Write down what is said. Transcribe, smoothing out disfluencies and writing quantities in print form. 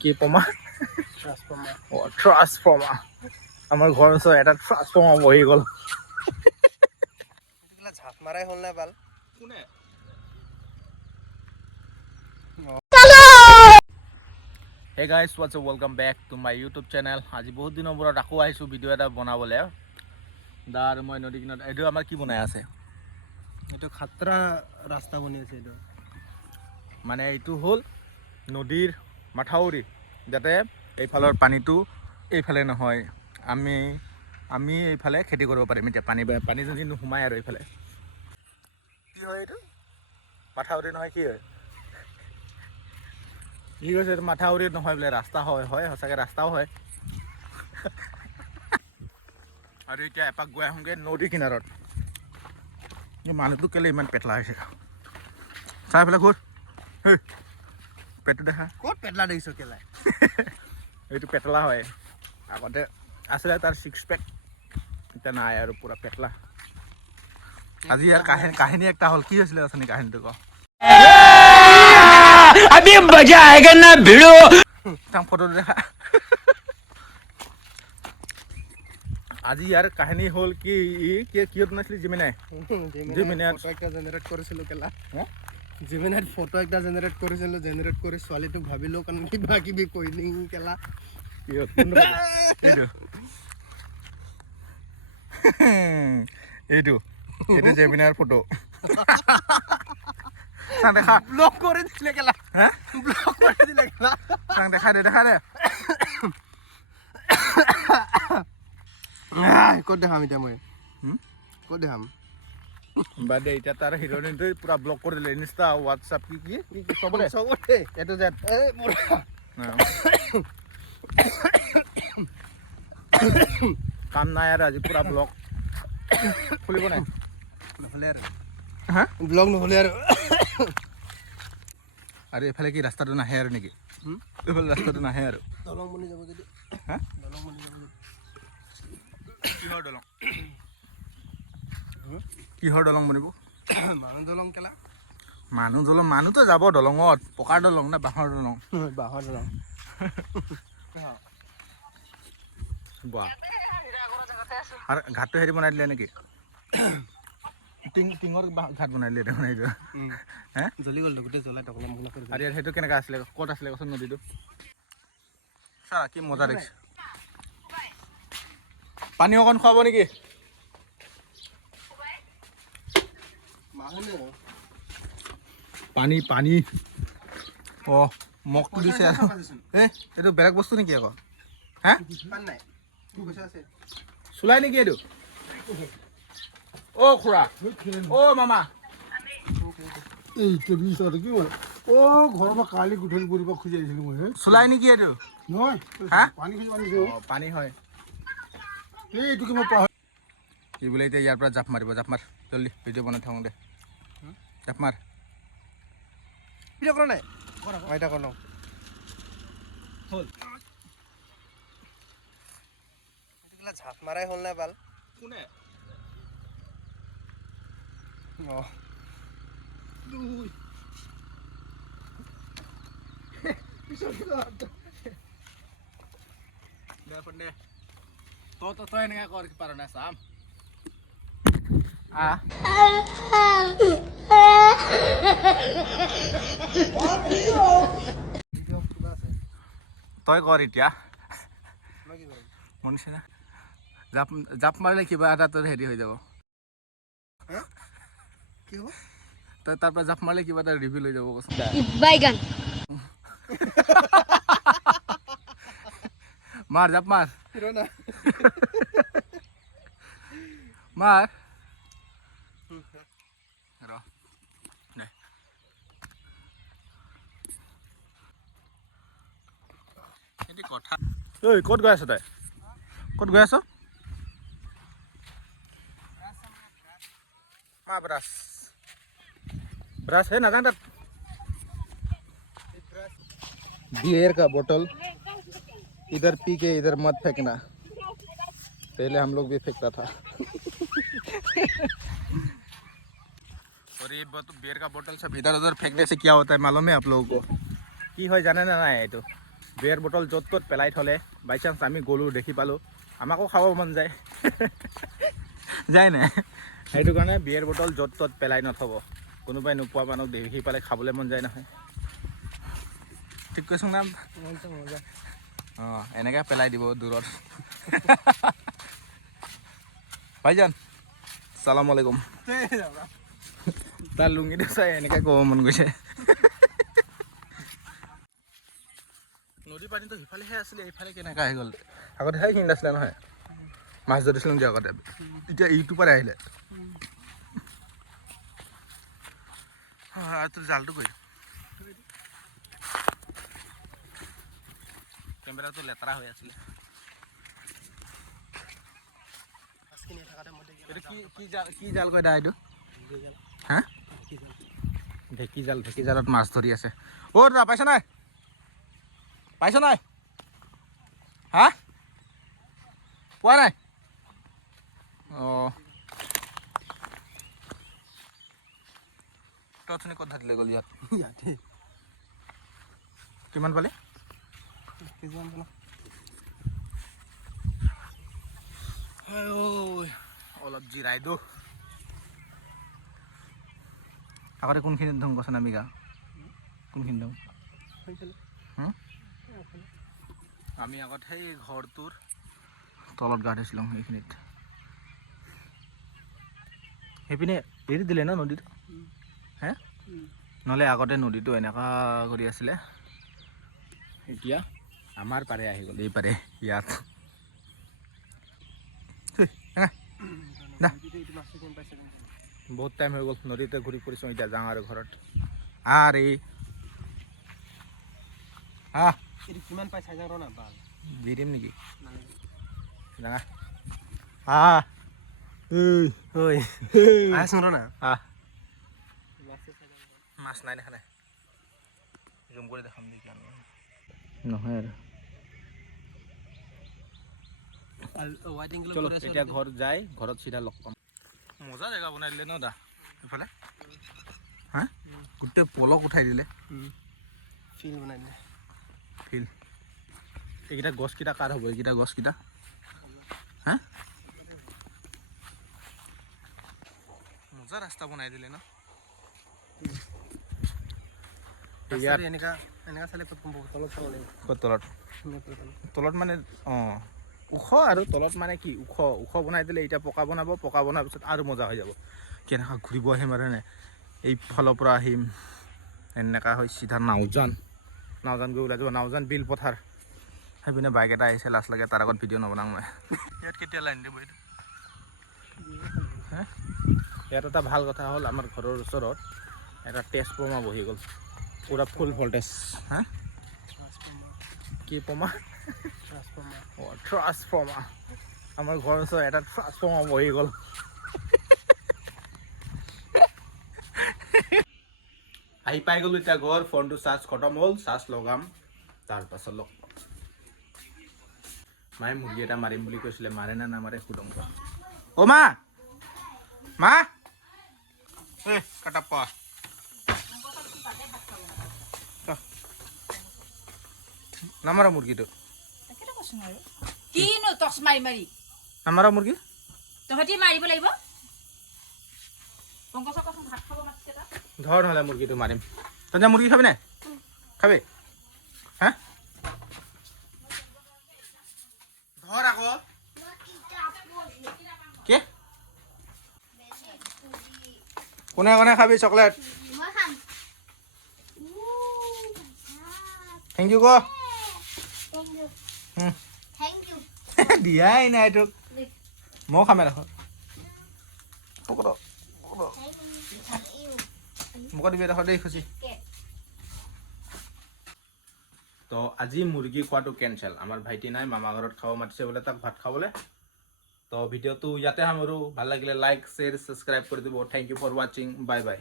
কি পমা অ ট্ৰান্সফৰ্মাৰ আমাৰ ঘৰৰ ওচৰত এটা ট্ৰান্সফৰ্মাৰ বহি গ'ল ঝাপ মাৰাই হ'ল নাই বাল কোনে Hey guys, what's up? Welcome back to my YouTube channel. আজি বহুত দিনৰ পৰা আকৌ আহিছো ভিডিও এটা বনাবলে দাৰ মই নদী কিনাৰত এইটো আমাৰ কি বনাই আছে এইটো খাতৰা ৰাস্তা বনি আছে এইটো মানে এইটো হ'ল নদীৰ মাথাউৰি যাতে এইফালৰ পানীটো এইফালে নহয় আমি এইফালে খেতি কৰিব পাৰিম এতিয়া পানী যদি নোসোমায় আৰু এইফালে কি হয় এইটো মাথাউৰি নহয় কি হয় কি কৈছে এইটো মাথাউৰি নহয় বোলে ৰাস্তা হয় সঁচাকৈ ৰাস্তাও হয় আৰু এতিয়া এপাক গৈ আহোঁগৈ নদী কিনাৰত মানুহটো কেলে ইমান পেটলা হৈছে চাই পেলাই ঘূৰ পেটটো দেখা ক'ত পেটলা দেখিছ কেলা এইটো পেটলা হয় আগতে আছিলে তাৰ ছিক্স পেক এতিয়া নাই আৰু পুৰা পেটলা আজি ইয়াৰ কাহিনী একটা হ'ল কি হৈছিলে আচনি কাহিনীটো ক अभी मजा आएगा ना भिड़ो तां फोटो দেখা আজি ইয়াৰ কাহিনী হ'ল কি কিয় বনাইছিলি জিমিনাই ফটো একটা জেনাৰেট কৰিছিলোঁ কেলা জিমিনাইত ফটো একটা জেনাৰেট কৰিছিলোঁ জেনাৰেট কৰি ছোৱালীটোক ভাবিলোঁ কাৰণ কিবা কিবি কৈ দিম কেলা এইটো জেমিনাইৰ ফটো চাং দেখা ব্লক কৰি দিলে কেলা হা ব্লক কৰি দিলে কেলা চাং দেখা দে ক'ত দেখাম এতিয়া মই ক'ত দেখাম বাদে এতিয়া তাৰ হিৰোইনটো পুৰা ব্লক কৰি দিলে ইনষ্টা হোৱাটছআপ কি চবতে এইটো যে কাম নাই আৰু আজি পুৰা ব্লক খুলিব নাই নহ'লে আৰু হা ব্লগ নহ'লে আৰু এইফালে কি ৰাস্তাটো নাহে আৰু নেকি এইফালে ৰাস্তাটো নাহে আৰু দলং বনি যাব যদি হা দলং বনি যাব যদি কিহৰ দলং বনিব মানুহ দলং কেলা মানুহতো যাব দলঙত পকাৰ দলং নে বাঁহৰ দলং বাঁহৰ দলং বাহ আৰু ঘাটটো হেৰি বনাই দিলে নেকি টিঙৰ ঘাট বনাই দিলে দেখোন এইটো হে জ্বলি গ'ল গোটেই জ্বলাই টকলা মকলা কৰি আৰু ইয়াত সেইটো কেনেকৈ আছিলে ক'ত আছিলে কচোন নদীটো চা কি মজা দেখিছে পানী অকণ খুৱাব নেকি পানী অ মগটো দিছে আৰু এইটো বেলেগ বস্তু নেকি আকৌ হা চুলাই নেকি এইটো অ খুৰা অ মামা ঘৰৰ পৰা কালি গধূলি কৰিব খুজি আহিছিলোঁ মই চুলাই নেকি এইটো নহয় হা পানী পানী হয় এইটো কি মই পাহৰি কি বোলে এতিয়া ইয়াৰ পৰা জাপ মাৰিব জাপ মাৰ জলদি ভিডিঅ' বনাই থাকোঁ দে জাপ মাৰ ভিডিঅ' কৰা নাই এটা কৰা লওঁ হ'ল ঝাপ মাৰাই হ'ল নাই বাল কোনে অঁ তই এনেকৈ কৰ পাৰ নাই চাম তই কৰ এতিয়া মন নিচিনা জাপ মাৰিলে কিবা এটা তোৰ হেৰি হৈ যাব কি হ'ব তই তাৰ পৰা জাপ মাৰিলে কিবা এটা ৰিভিল হৈ যাব কচোন মাৰ জাপ মাৰ মাৰ কথা ঐ ক'ত গৈ আছ তই ক'ত গৈ আছ ब्रश है ना जान बियर का बोतल इधर पी के इधर मत फेंकना पहले हम लोग भी फेंकता था और ये बियर का बोतल सब इधर उधर फेंकने से क्या होता है मालूम है आप लोगों को কি হয় জানে নে নাই এইটো বিয়েৰ বটল য'ত ত'ত পেলাই থ'লে বাই চান্স আমি গ'লোঁ দেখি পালোঁ আমাকো খাব মন যায় যায় নাই সেইটো কাৰণে বিয়েৰ বটল য'ত ত'ত পেলাই নথ'ব কোনোবাই নোপোৱা মানুহ দেখি পালে খাবলৈ মন যায় নহয় ঠিক কৈছোঁ না অঁ এনেকৈ পেলাই দিব দূৰত ভাইজান চালাম আলাইকুম তাৰ লুঙিটো চাই এনেকৈ ক'ব মন গৈছে নদী পানীটো সিফালেহে আছিলে এইফালে কেনেকৈ আহি গ'ল আগতে সেইখিনিত আছিলে নহয় মাছ ধৰিছিলোঁ যে আগতে এতিয়া ইটো পাৰে আহিলে তোৰ জালটো গৈ কেমেৰাটো লেতেৰা হৈ আছিলে কি জাল কয় দা এইটো হা ঢেঁকী জালত মাছ ধৰি আছে অ' দাদা পাইছ নাই হা পোৱা নাই অঁ তই অথনি ক'ত ধাতিলে গ'লি ইয়াত কিমান পালি অলপ জিৰাই দিওঁ আগতে কোনখিনিত ধুম কৈছে নামি গা কোনখিনি ধুম আমি আগত সেই ঘৰটোৰ তলত গা ধুইছিলোঁ এইখিনিত সেইপিনে এৰি দিলে ন নদীটো হে নহ'লে আগতে নদীটো এনেকুৱা কৰি আছিলে এতিয়া আমাৰ পাৰে আহি গ'ল এই পাৰে ইয়াত বহুত টাইম হৈ গ'ল নদীতে ঘূৰি ফুৰিছোঁ এতিয়া যাওঁ আৰু ঘৰত আৰে কিমান পাইছা জানো না বাল দি দিম নেকি জানা মাছ নাই দেখা নাই জুম কৰি দেখাম নেকি নহয় আৰু চলো এতিয়া ঘৰত যাই ঘৰত চিধা লগ পাম মজা জেগা বনাই দিলে ন দা এইফালে হা গোটেই পলক উঠাই দিলে ফিল্ড বনাই দিলে ফিল্ড এইকেইটা গছকেইটা কাৰ হ'ব এইকেইটা গছকেইটা হা মজা ৰাস্তা বনাই দিলে ন তলত মানে অঁ ওখ আৰু তলত মানে কি ওখ বনাই দিলে এতিয়া পকা বনাব পকা বনোৱাৰ পিছত আৰু মজা হৈ যাব কেনেকুৱা ঘূৰিব আহিম আৰু নে এইফালৰ পৰা আহিম এনেকুৱা হৈ চিধা নাওজান গৈ ওলাই যাব নাওজান বিল পথাৰ সেইপিনে বাইক এটা আহিছে লাষ্ট লাগে তাৰ আগত ভিডিঅ' নবনাওঁ মই ইয়াত কেতিয়া লাইন দিব এইটো হা ইয়াত এটা ভাল কথা হ'ল আমাৰ ঘৰৰ ওচৰত এটা ট্ৰেন্সফৰ্মাৰ বহি গ'ল পুৰা ফুল ভল্টেজ হা কি পমা ট্ৰান্সফৰ্মাৰ আমাৰ ঘৰৰ ওচৰত এটা ট্ৰান্সফৰ্মাৰ বহি গ'ল আহি পাই গ'লোঁ এতিয়া ঘৰ ফোনটো চাৰ্জ খতম হ'ল চাৰ্জ লগাম তাৰপাছত লগ পাম মায়ে মুৰ্গী এটা মাৰিম বুলি কৈছিলে মাৰে না নামাৰে সুধম অ' মা কাটাপ্পা নামাৰা মুৰ্গীটো কিনো টচ মাৰি মাৰি নামাৰা মুৰ্গী তহঁতি মাৰিব লাগিব ভাত খাব মাতিছে ধৰ নহ'লে মুৰ্গীটো মাৰিম তই মুৰ্গী খাবি নাই খাবি হা ধৰ আকৌ কি কোনে কোনে খাবি চকলেট থেংক ইউ ক দিয়াই নাই তোক ময়ো খামে দেখোন মোক দিবি দেখোন দেই খুচি তো আজি মুৰ্গী খোৱাটো কেঞ্চেল আমাৰ ভাইটি নাই মামা ঘৰত খাব মাতিছে বোলে তাক ভাত খাবলৈ তো ভিডিঅ'টো ইয়াতে সামৰোঁ ভাল লাগিলে লাইক শ্বেয়াৰ ছাবস্ক্ৰাইব কৰি দিব থেংক ইউ ফৰ ৱাচিং বাই বাই